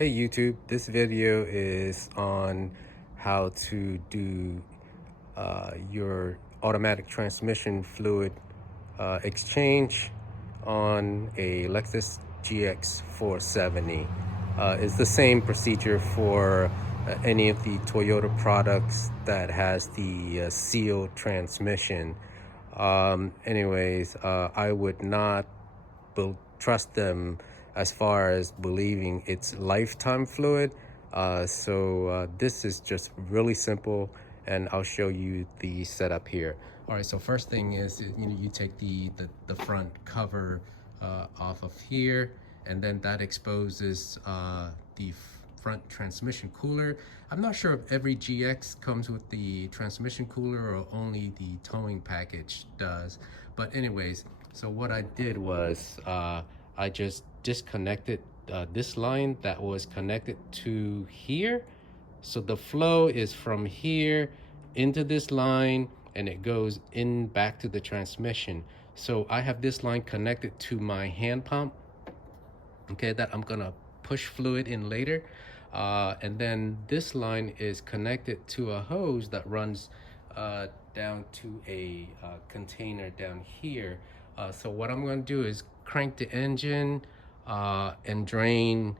Hey YouTube, this video is on how to do your automatic transmission fluid exchange on a Lexus GX470. It's the same procedure for any of the Toyota products that has the sealed transmission. I would not trust them as far as believing it's lifetime fluid. This is just really simple, and I'll show you the setup here. All right, so first thing is, you take the front cover off of here, and then that exposes the front transmission cooler. I'm not sure if every GX comes with the transmission cooler or only the towing package does, but anyways, so what I did was I just disconnected this line that was connected to here. So the flow is from here into this line, and it goes in back to the transmission. So I have this line connected to my hand pump, okay, that I'm gonna push fluid in later. And then this line is connected to a hose that runs down to a container down here. So what I'm going to do is crank the engine and drain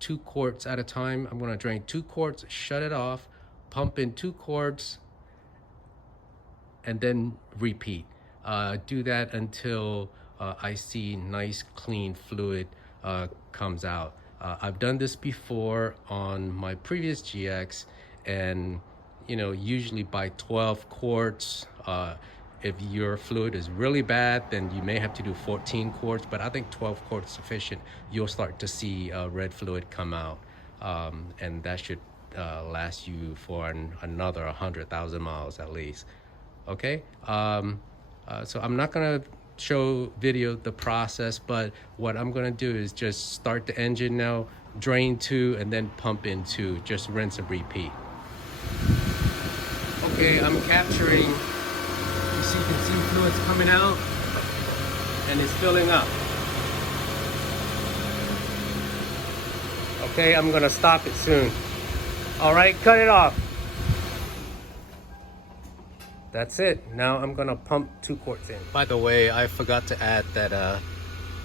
2 quarts at a time. I'm going to drain 2 quarts, shut it off, pump in 2 quarts, and then repeat. Do that until I see nice clean fluid comes out. I've done this before on my previous GX, and usually by 12 quarts, if your fluid is really bad, then you may have to do 14 quarts, but I think 12 quarts is sufficient. You'll start to see red fluid come out, and that should last you for another 100,000 miles at least. Okay, so I'm not gonna show the process, but what I'm gonna do is just start the engine now, drain 2, and then pump in 2. Just rinse and repeat. Okay, I'm capturing. You can see fluids coming out, and it's filling up. Okay, I'm gonna stop it soon. All right, cut it off. That's it. Now I'm gonna pump 2 quarts in. By the way, I forgot to add that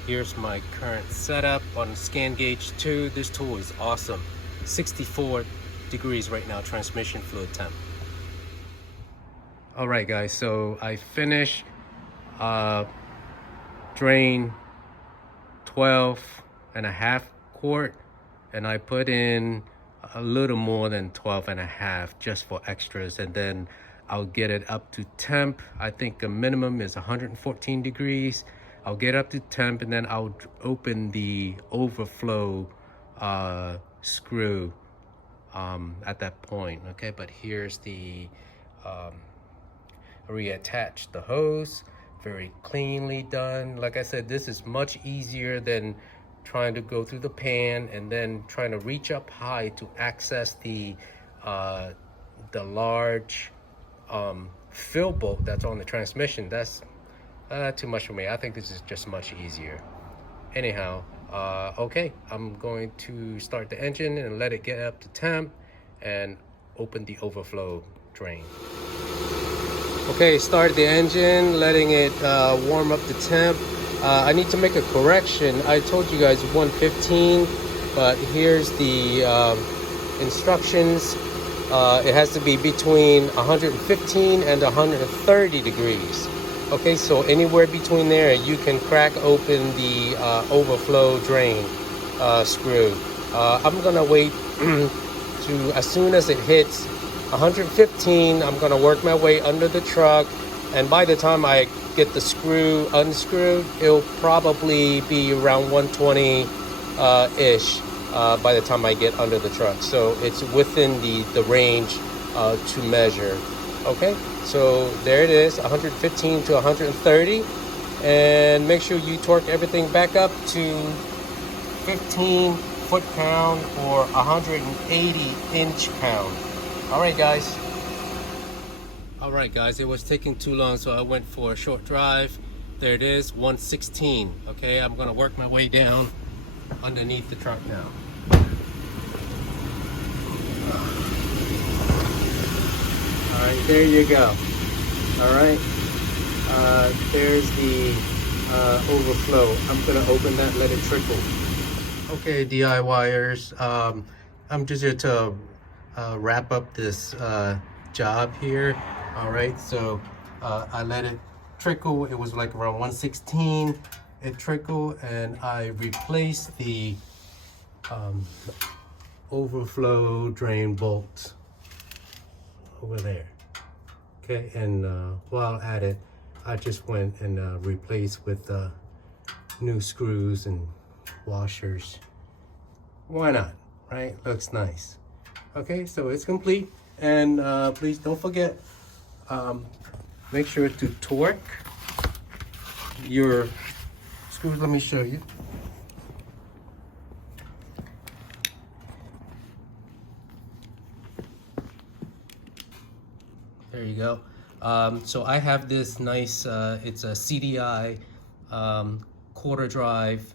here's my current setup on Scan Gauge 2. This tool is awesome. 64 degrees right now, transmission fluid temp. All right, guys, so I finished drain 12.5 quart, and I put in a little more than 12.5 just for extras, and then I'll get it up to temp. I think a minimum is 114 degrees. I'll get up to temp, and then I'll open the overflow screw at that point. Okay, but here's the reattach the hose. Very cleanly done. Like I said, this is much easier than trying to go through the pan and then trying to reach up high to access the large fill bolt that's on the transmission. That's too much for me. I think this is just much easier. Anyhow, okay, I'm going to start the engine and let it get up to temp and open the overflow drain. Okay, start the engine, letting it warm up to temp. I need to make a correction. I told you guys 115, but here's the instructions. It has to be between 115 and 130 degrees. Okay, so anywhere between there, you can crack open the overflow drain screw. I'm gonna wait to, as soon as it hits 115, I'm gonna work my way under the truck, and by the time I get the screw unscrewed, it'll probably be around 120 ish by the time I get under the truck. So it's within the range to measure. Okay, so there it is, 115 to 130, and make sure you torque everything back up to 15 foot-pound or 180 inch-pound. All right, guys, it was taking too long, so I went for a short drive. There it is, 116. Okay, I'm gonna work my way down underneath the truck now. right, there you go. All right, there's the overflow. I'm gonna open that, let it trickle. Okay, DIYers, I'm just here to wrap up this job here. All right, so I let it trickle. It was like around 116. It trickled, and I replaced the overflow drain bolt over there. Okay, and while at it, I just went and replaced with new screws and washers. Why not, right? Looks nice. Okay, so it's complete, and please don't forget, make sure to torque your screws. Let me show you. There you go. So I have this nice, it's a CDI quarter drive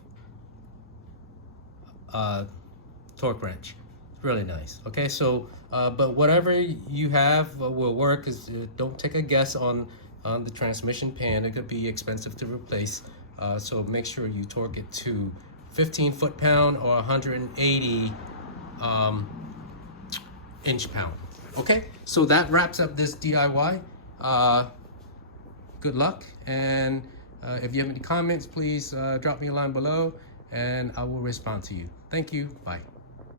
torque wrench. It's really nice. Okay, so but whatever you have will work. Don't take a guess on the transmission pan. It could be expensive to replace. So make sure you torque it to 15 foot-pound or 180 inch-pound. Okay, so that wraps up this DIY. Good luck, and if you have any comments, please drop me a line below, and I will respond to you. Thank you. Bye.